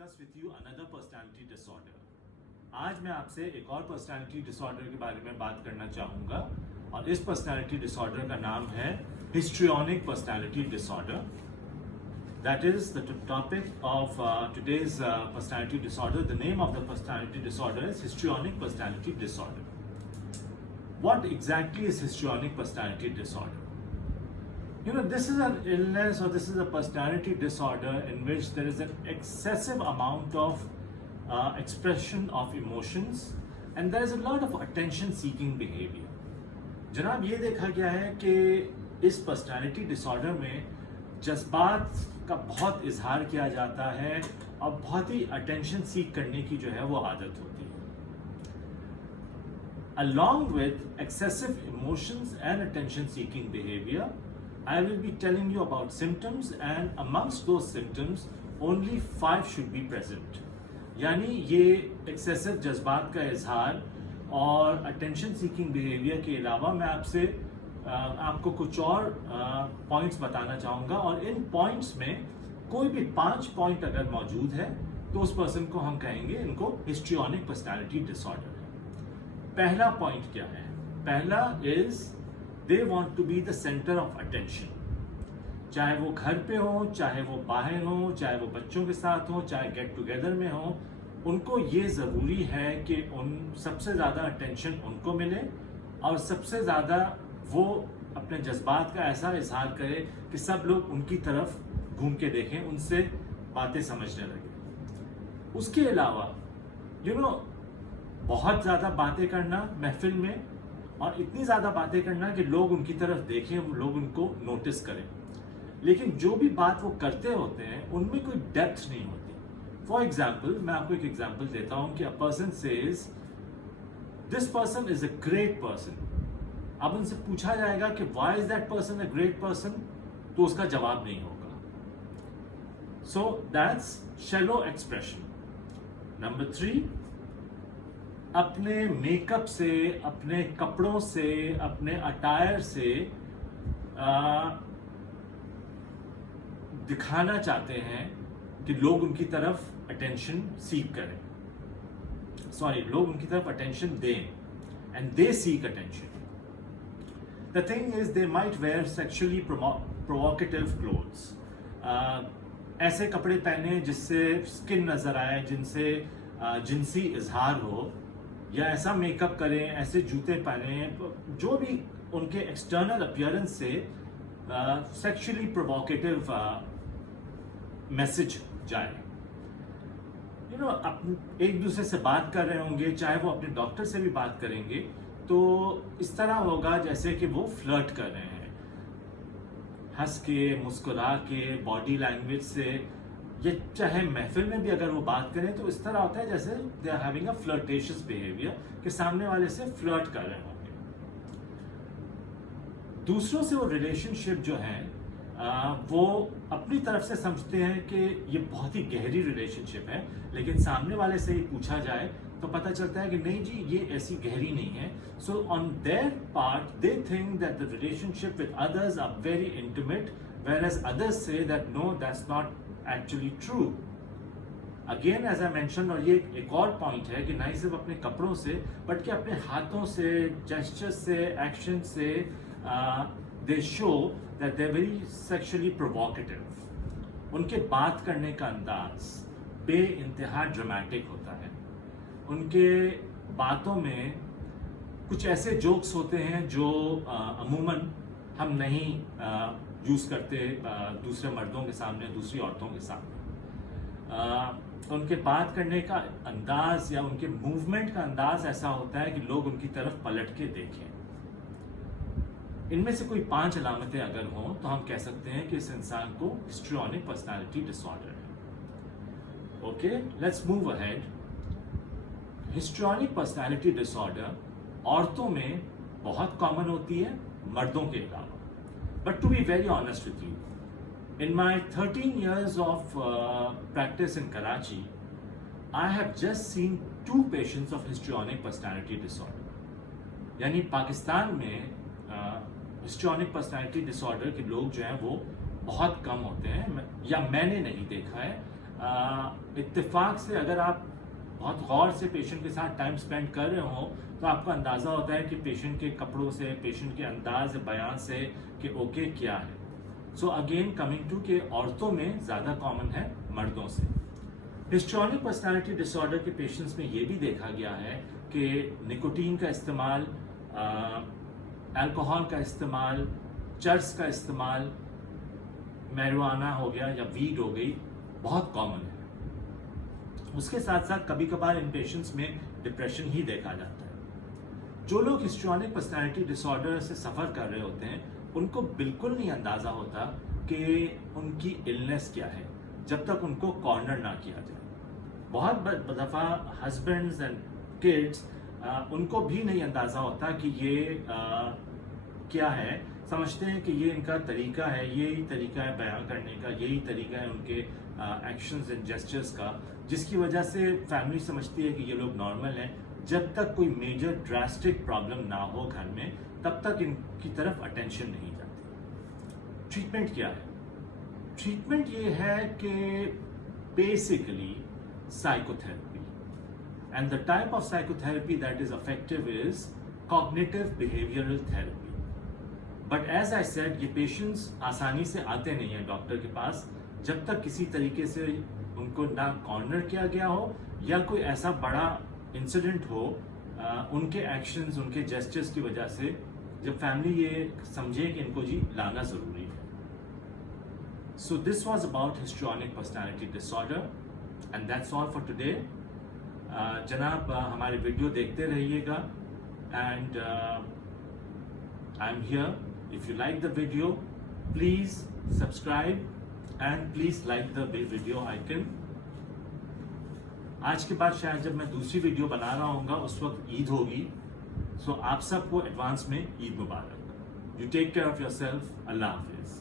discuss with you another personality disorder. आज मैं आपसे एक और personality disorder के बारे में बात करना चाहूँगा और इस personality disorder का नाम है histrionic personality disorder. That is the topic of today's personality disorder. The name of the personality disorder is histrionic personality disorder. What exactly is histrionic personality disorder? You know, this is an illness or this is a personality disorder in which there is an excessive amount of expression of emotions and there is a lot of attention seeking behavior. जनाब ये देखा गया है कि इस personality disorder में जज्बात का बहुत इजहार किया जाता है और बहुत ही attention seek करने की जो है वो आदत होती है. Along with excessive emotions and attention seeking behavior, I will be telling you about symptoms and amongst those symptoms only 5 should be present. यानी ये excessive जज्बात का इजहार और attention seeking behavior के अलावा मैं आपको कुछ और points बताना चाहूँगा और इन points में कोई भी 5 point अगर मौजूद है तो उस person को हम कहेंगे इनको histrionic personality disorder है. पहला point क्या है? पहला is they want to be the center of attention. चाहे वो घर पे हो, चाहे वो बाहर हो, चाहे वो बच्चों के साथ हो, चाहे गेट टुगेदर में हो, उनको ये ज़रूरी है कि उन सबसे ज़्यादा अटेंशन उनको मिले और सबसे ज़्यादा वो अपने जज्बात का ऐसा इजहार करे कि सब लोग उनकी तरफ घूम के देखें, उनसे बातें समझने लगे. उसके अलावा बहुत ज़्यादा बातें करना महफिल में और इतनी ज़्यादा बातें करना कि लोग उनकी तरफ देखें, लोग उनको नोटिस करें, लेकिन जो भी बात वो करते होते हैं उनमें कोई डेप्थ नहीं होती. फॉर एग्जाम्पल मैं आपको एक एग्जाम्पल देता हूँ कि a person says this person is a great person. अब उनसे पूछा जाएगा कि why is that person a great person, तो उसका जवाब नहीं होगा. So that's shallow expression. Number 3, अपने मेकअप से, अपने कपड़ों से, अपने अटायर से दिखाना चाहते हैं कि लोग उनकी तरफ अटेंशन सीक करें, लोग उनकी तरफ अटेंशन दें and they seek attention. The thing is they might wear sexually provocative clothes. ऐसे कपड़े पहने जिससे स्किन नजर आए, जिनसे जिनसी इजहार हो, या ऐसा मेकअप करें, ऐसे जूते पहने जो भी उनके एक्सटर्नल अपीयरेंस से सेक्सुअली प्रोवोकेटिव मैसेज जाए. एक दूसरे से बात कर रहे होंगे, चाहे वो अपने डॉक्टर से भी बात करेंगे, तो इस तरह होगा जैसे कि वो फ्लर्ट कर रहे हैं, हंस के, मुस्कुरा के, बॉडी लैंग्वेज से. ये चाहे महफिल में भी अगर वो बात करें तो इस तरह होता है जैसे they are having a flirtatious behaviour, कि सामने वाले से फ्लर्ट कर रहे होंगे. दूसरों से वो रिलेशनशिप जो है वो अपनी तरफ से समझते हैं कि ये बहुत ही गहरी रिलेशनशिप है, लेकिन सामने वाले से ही पूछा जाए तो पता चलता है कि नहीं जी, ये ऐसी गहरी नहीं है. So on their part they think that the relationship with others are very intimate, whereas others say that no, that's not actually true. Again, as I mentioned, और ये एक और पॉइंट है कि नहीं सिर्फ अपने कपड़ों से बल्कि अपने हाथों से, जेस्चर से, एक्शन से they show that they're very sexually provocative. उनके बात करने का अंदाज बेइंतहा ड्रामेटिक होता है. उनके बातों में कुछ ऐसे जोक्स होते हैं जो अमूमन हम नहीं यूज़ करते दूसरे मर्दों के सामने, दूसरी औरतों के सामने. उनके बात करने का अंदाज या उनके मूवमेंट का अंदाज ऐसा होता है कि लोग उनकी तरफ पलट के देखें. इनमें से कोई 5 अलामतें अगर हों तो हम कह सकते हैं कि इस इंसान को हिस्ट्रियोनिक पर्सनालिटी डिसऑर्डर है. Okay, let's move ahead. Histrionic personality disorder औरतों में बहुत कॉमन होती है, मर्दों के अलावा. But to be very honest with you, in my 13 years of practice in Karachi, I have just seen 2 patients of histrionic personality disorder. यानी पाकिस्तान में हिस्ट्रियोनिक पर्सनालिटी डिसऑर्डर के लोग जो हैं वो बहुत कम होते हैं, या मैंने नहीं देखा है. इत्तेफाक से अगर आप बहुत गौर से पेशेंट के साथ टाइम स्पेंड कर रहे हो तो आपको अंदाज़ा होता है कि पेशेंट के कपड़ों से, पेशेंट के अंदाज बयान से कि ओके क्या है. सो अगेन कमिंग टू कि औरतों में ज़्यादा कॉमन है मर्दों से. हिस्ट्रॉनिक पर्सनालिटी डिसऑर्डर के पेशेंट्स में ये भी देखा गया है कि निकोटीन का इस्तेमाल, अल्कोहल का इस्तेमाल, चर्स का इस्तेमाल, मैरिजुआना हो गया या वीड हो गई, बहुत कॉमन है. उसके साथ साथ कभी कभार इन पेशेंट्स में डिप्रेशन ही देखा जाता है. जो लोग हिस्ट्रॉनिक पर्सनालिटी डिसऑर्डर से सफ़र कर रहे होते हैं उनको बिल्कुल नहीं अंदाज़ा होता कि उनकी इलनेस क्या है जब तक उनको कॉर्नर ना किया जाए. बहुत दफ़ा हस्बैंड्स एंड किड्स उनको भी नहीं अंदाज़ा होता कि ये क्या है. समझते हैं कि ये इनका तरीका है, यही तरीका है बयान करने का, यही तरीका है उनके एक्शंस एंड जेस्चर्स का, जिसकी वजह से फैमिली समझती है कि ये लोग नॉर्मल हैं. जब तक कोई मेजर ड्रास्टिक प्रॉब्लम ना हो घर में तब तक इनकी तरफ अटेंशन नहीं जाती. ट्रीटमेंट क्या है? ट्रीटमेंट ये है कि basically psychotherapy, and the type of psychotherapy that is effective is cognitive behavioural therapy. But as I said, ये पेशेंट्स आसानी से आते नहीं हैं डॉक्टर के पास जब तक किसी तरीके से उनको ना कॉर्नर किया गया हो या कोई ऐसा बड़ा इंसिडेंट हो उनके एक्शंस, उनके जेस्चर्स की वजह से, जब फैमिली ये समझे कि इनको जी लाना ज़रूरी है. So this was about histrionic personality disorder and that's all for today. जनाब हमारे वीडियो देखते रहिएगा and I am here. If you like the video, please subscribe and please like the video icon. आज के बाद शायद जब मैं दूसरी वीडियो बना रहा हूँगा उस वक्त ईद होगी. सो आप सबको एडवांस में ईद मुबारक. You take care of yourself. Allah Hafiz.